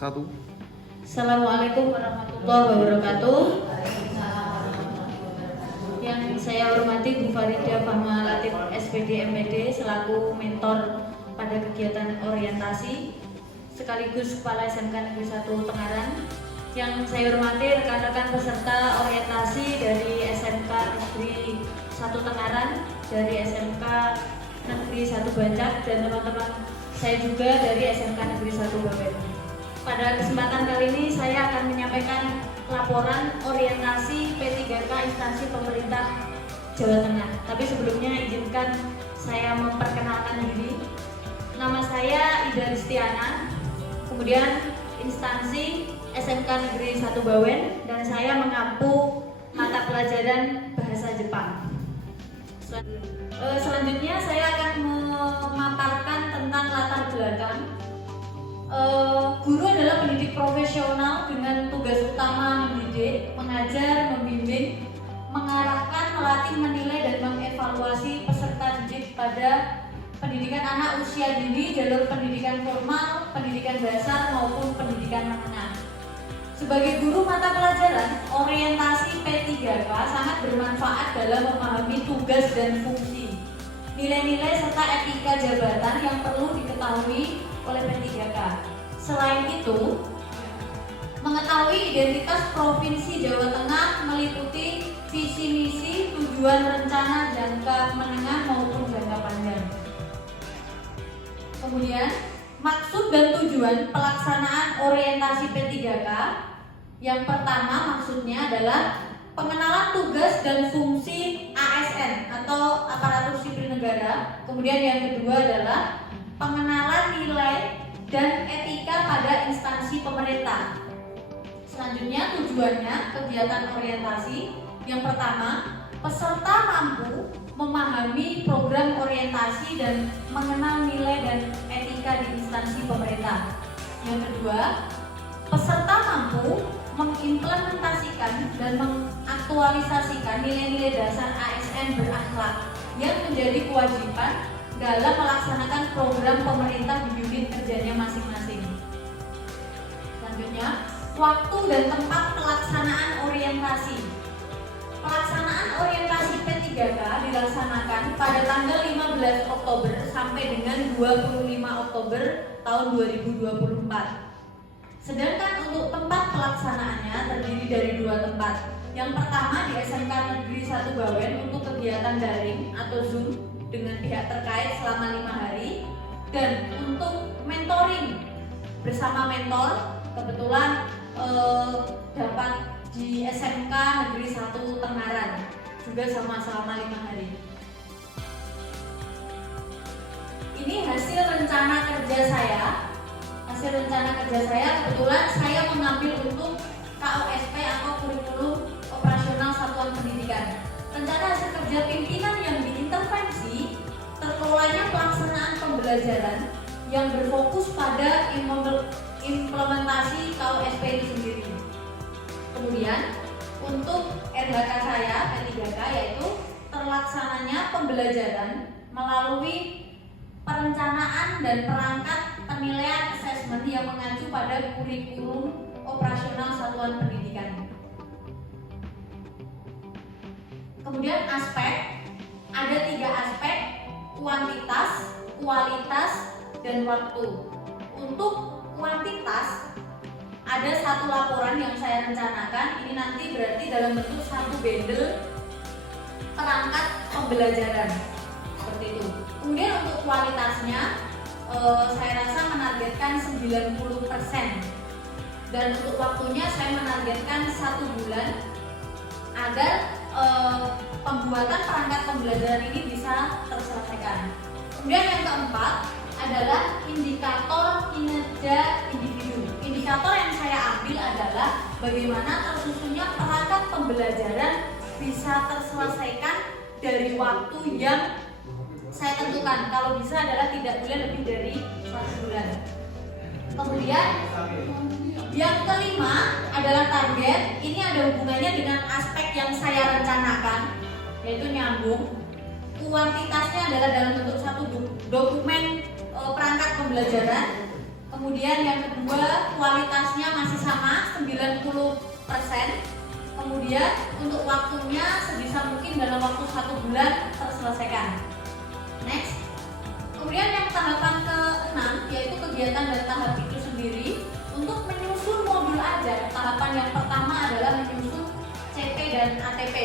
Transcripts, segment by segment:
Satu. Assalamualaikum warahmatullahi wabarakatuh. Yang saya hormati Bu Faridia Fahma Latif SPD MPD selaku mentor pada kegiatan orientasi sekaligus Kepala SMK Negeri 1 Tengaran. Yang saya hormati rekan-rekan peserta orientasi dari SMK Negeri 1 Tengaran, dari SMK Negeri 1 Bancak, dan teman-teman saya juga dari SMK Negeri 1 Bawen. Pada kesempatan kali ini saya akan menyampaikan laporan orientasi P3K instansi pemerintah Jawa Tengah. Tapi sebelumnya izinkan saya memperkenalkan diri. Nama saya Ida Ristiana, kemudian instansi SMK Negeri 1 Bawen, dan saya mengampu mata pelajaran bahasa Jepang. Selanjutnya saya akan memaparkan tentang latar belakang. Guru adalah pendidik profesional dengan tugas utama mendidik, mengajar, membimbing, mengarahkan, melatih, menilai, dan mengevaluasi peserta didik pada pendidikan anak usia dini, jalur pendidikan formal, pendidikan dasar, maupun pendidikan menengah. Sebagai guru mata pelajaran, orientasi P3K sangat bermanfaat dalam memahami tugas dan fungsi, nilai-nilai serta etika jabatan yang perlu diketahui oleh P3K. Selain itu, mengetahui identitas Provinsi Jawa Tengah meliputi visi misi, tujuan rencana jangka menengah maupun jangka panjang. Kemudian, maksud dan tujuan pelaksanaan orientasi P3K. Yang pertama maksudnya adalah pengenalan tugas dan fungsi ASN atau aparatur sipil negara. Kemudian yang kedua adalah pengenalan nilai dan etika pada instansi pemerintah. Selanjutnya tujuannya kegiatan orientasi. Yang pertama, peserta mampu memahami program orientasi dan mengenal nilai dan etika di instansi pemerintah. Yang kedua, peserta mampu mengimplementasikan dan mengaktualisasikan nilai-nilai dasar ASN berakhlak yang menjadi kewajiban dalam melaksanakan program pemerintah di unit kerjanya masing-masing. Selanjutnya, waktu dan tempat pelaksanaan orientasi. Pelaksanaan orientasi P3K dilaksanakan pada tanggal 15 Oktober sampai dengan 25 Oktober tahun 2024. Sedangkan untuk tempat pelaksanaannya terdiri dari 2 tempat. Yang pertama di SMK Negeri 1 Bawen untuk kegiatan daring atau Zoom dengan pihak terkait selama 5 hari, dan untuk mentoring bersama mentor kebetulan dapat di SMK Negeri 1 Tengaran juga selama 5 hari. Ini hasil rencana kerja saya. Hasil rencana kerja saya kebetulan saya mengambil untuk KOSP atau kurikulum operasional satuan pendidikan. Rencana hasil kerja pimpinan yang diintervensi terkelolanya pelaksanaan pembelajaran yang berfokus pada implementasi KOSP itu sendiri. Kemudian untuk RHK saya P3K yaitu terlaksananya pembelajaran melalui perencanaan dan perangkat penilaian asesmen yang mengacu pada kurikulum operasional satuan pendidikan. Kemudian ada 3 aspek: kuantitas, kualitas, dan waktu. Untuk kuantitas ada 1 laporan yang saya rencanakan. Ini nanti berarti dalam bentuk 1 bundle perangkat pembelajaran seperti itu. Kemudian untuk kualitasnya saya rasa menargetkan 90%, dan untuk waktunya saya menargetkan 1 bulan agar pembuatan perangkat pembelajaran ini bisa terselesaikan. Kemudian yang keempat adalah indikator kinerja individu. Indikator yang saya ambil adalah bagaimana tersusunnya perangkat pembelajaran bisa terselesaikan dari waktu yang saya tentukan. Kalau bisa adalah tidak boleh lebih dari 1 bulan. Kemudian yang kelima adalah target. Ini ada hubungannya dengan aspek yang saya rencanakan, yaitu nyambung. Kuantitasnya adalah dalam bentuk 1 dokumen perangkat pembelajaran. Kemudian yang kedua, kualitasnya masih sama 90%. Kemudian untuk waktunya sebisa mungkin dalam waktu 1 bulan terselesaikan. Next. Kemudian yang tahapan ke-6 yaitu kegiatan dan tahap itu sendiri. Untuk menyusun modul ajar, tahapan yang pertama adalah menyusun CP dan ATP.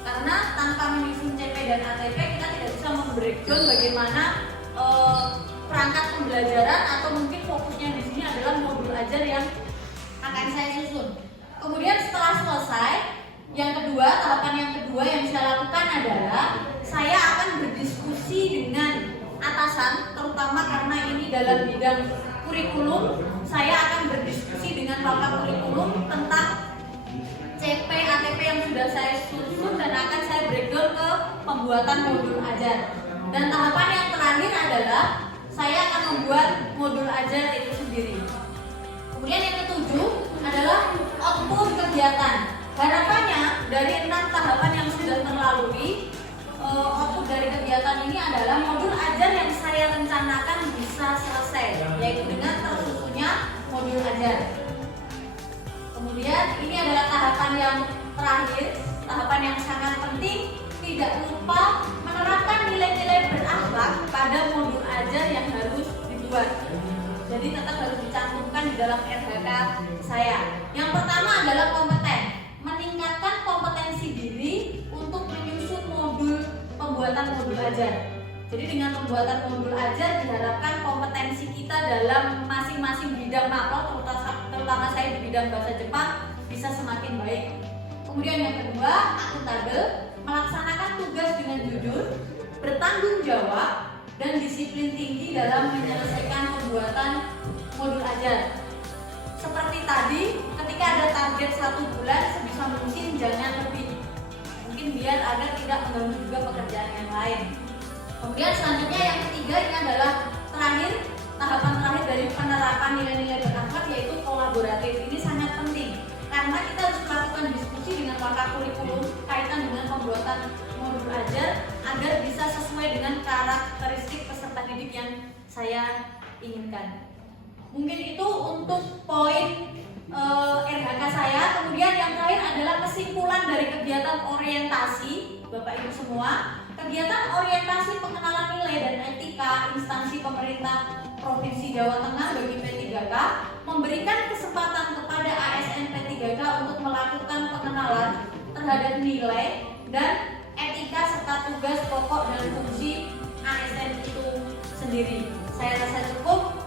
Karena tanpa menyusun CP dan ATP kita tidak bisa membreakdown bagaimana perangkat pembelajaran atau mungkin fokusnya di sini adalah modul ajar yang akan saya susun. Kemudian setelah selesai, tahapan yang kedua yang saya lakukan adalah saya akan berdiskusi dengan atasan, terutama karena ini dalam bidang kurikulum, saya akan berdiskusi dengan pakar kurikulum tentang CP, ATP yang sudah saya susun dan akan saya breakdown ke pembuatan modul ajar. Dan tahapan yang terakhir adalah saya akan membuat modul ajar itu sendiri. Kemudian yang ketujuh adalah output kegiatan. Harapannya dari 6 tahapan yang sudah terlalui, output dari kegiatan ini adalah modul ajar yang saya rencanakan bisa selesai, yaitu dengan tersusunnya modul ajar. Kemudian ini adalah tahapan yang terakhir, tahapan yang sangat penting, tidak lupa menerapkan nilai-nilai berakhlak pada modul ajar yang harus dibuat. Jadi tetap harus dicantumkan di dalam RHK saya. Yang pertama adalah kompeten, meningkatkan kompetensi diri untuk menyusun pembuatan modul ajar. Jadi dengan pembuatan modul ajar diharapkan kompetensi kita dalam masing-masing bidang makro, terutama saya di bidang bahasa Jepang, bisa semakin baik. Kemudian yang kedua, akuntabel, melaksanakan tugas dengan jujur, bertanggung jawab, dan disiplin tinggi dalam menyelesaikan pembuatan modul ajar. Seperti tadi, ketika ada target 1 bulan, sebisa mungkin jangan lebih. Mungkin biar agar tidak mengganggu juga pekerjaan yang lain. Kemudian selanjutnya yang ketiga ini adalah tahapan terakhir dari penerapan nilai-nilai berakhlak, yaitu kolaboratif. Ini sangat penting karena kita harus melakukan diskusi dengan pakar kurikulum kaitan dengan pembuatan modul ajar agar bisa sesuai dengan karakteristik peserta didik yang saya inginkan. Mungkin itu untuk poin RHK saya. Kemudian yang terakhir adalah kesimpulan dari kegiatan orientasi Bapak Ibu semua. Kegiatan orientasi pengenalan nilai dan etika instansi pemerintah Provinsi Jawa Tengah bagi P3K memberikan kesempatan kepada ASN P3K untuk melakukan pengenalan terhadap nilai dan etika serta tugas pokok dan fungsi ASN itu sendiri. Saya rasa cukup.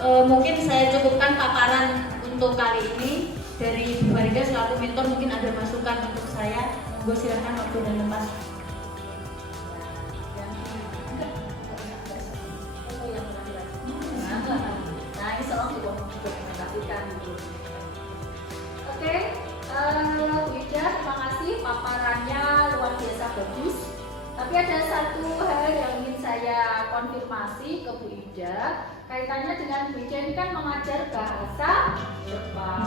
Mungkin saya cukupkan paparan untuk kali ini. Dari Bu Farida selaku mentor mungkin ada masukan untuk saya. Gue silakan waktu dan lepas. Nah, ini seorang juga mendokumentasikan gitu. Oke, Bu Ida, terima kasih, paparannya luar biasa bagus. Tapi ada satu hal yang ingin saya konfirmasi ke Bu Ida, kaitannya dengan Bu Ida ini kan mengajar bahasa Jepang.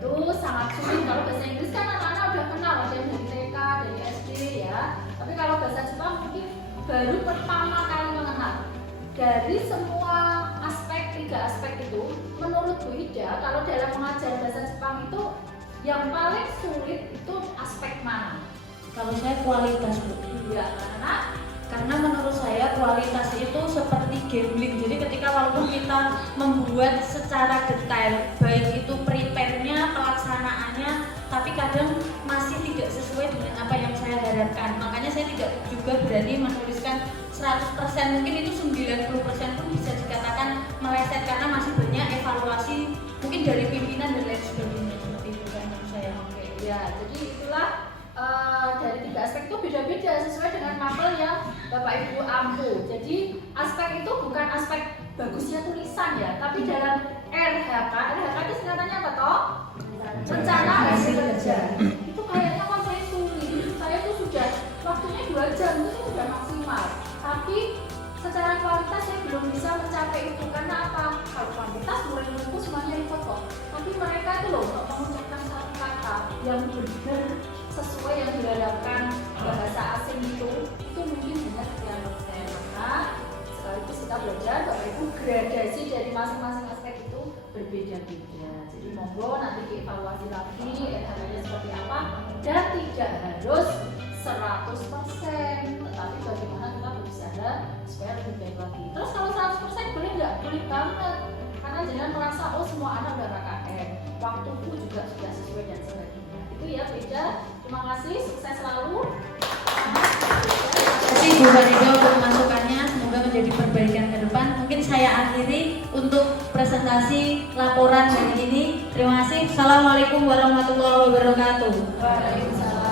Itu sangat sulit. Kalau bahasa Inggris kan anak-anak udah kenal, ada yang dari TK, dari SD ya. Tapi kalau bahasa Jepang mungkin baru pertama kali mengenal. Dari semua aspek, 3 aspek itu, menurut Bu Ida, kalau dalam mengajar bahasa Jepang itu yang paling sulit itu aspek mana? Kalau saya kualitas, Bu. Iya, karena menurut saya kualitas itu seperti gambling. Jadi ketika walaupun kita membuat secara detail, baik itu prepare-nya, pelaksanaannya, tapi kadang masih tidak sesuai dengan apa yang saya harapkan. Makanya saya tidak juga berani menuliskan 100%, mungkin itu 90% pun bisa dikatakan meleset karena masih banyak evaluasi mungkin dari pimpinan dan lain sebagainya, seperti itu kan menurut saya. Oke, ya, jadi itulah dari 3 aspek itu beda-beda sesuai dengan mapel yang Bapak Ibu ampu. Jadi aspek itu bukan aspek bagusnya tulisan ya, tapi dalam RHK itu singkatannya apa toh? Rencana hasil kerja. Itu kayaknya kan saya sulit. Saya tuh sudah waktunya 2 jam itu sudah maksimal. Tapi secara kualitas saya belum bisa mencapai itu. Karena apa? Kalau kuantitas murid-muridku semuanya ikut kok. Tapi mereka itu loh untuk mengucapkan satu kata yang benar sesuai yang diharapkan bahasa asing itu mungkin hanya sekian persen. Karena sekaligus kita belajar Bapak Ibu gradasi dari masing-masing berbeda-beda. Jadi monggo nanti dievaluasi lagi caranya seperti apa, dan tidak harus 100%, tetapi bagaimana kita berusaha supaya lebih baik lagi. Terus kalau 100% boleh nggak? Boleh banget, karena jangan merasa oh semua anak udah KKN, waktuku juga sudah sesuai dan sebagainya. Itu ya beda. Terima kasih, sukses selalu. Terima kasih Bu Farido untuk masukannya, semoga menjadi perbaikan ke depan. Mungkin saya akhiri untuk presentasi laporan hari ini. Terima kasih. Assalamualaikum warahmatullahi wabarakatuh. Waalaikumsalam.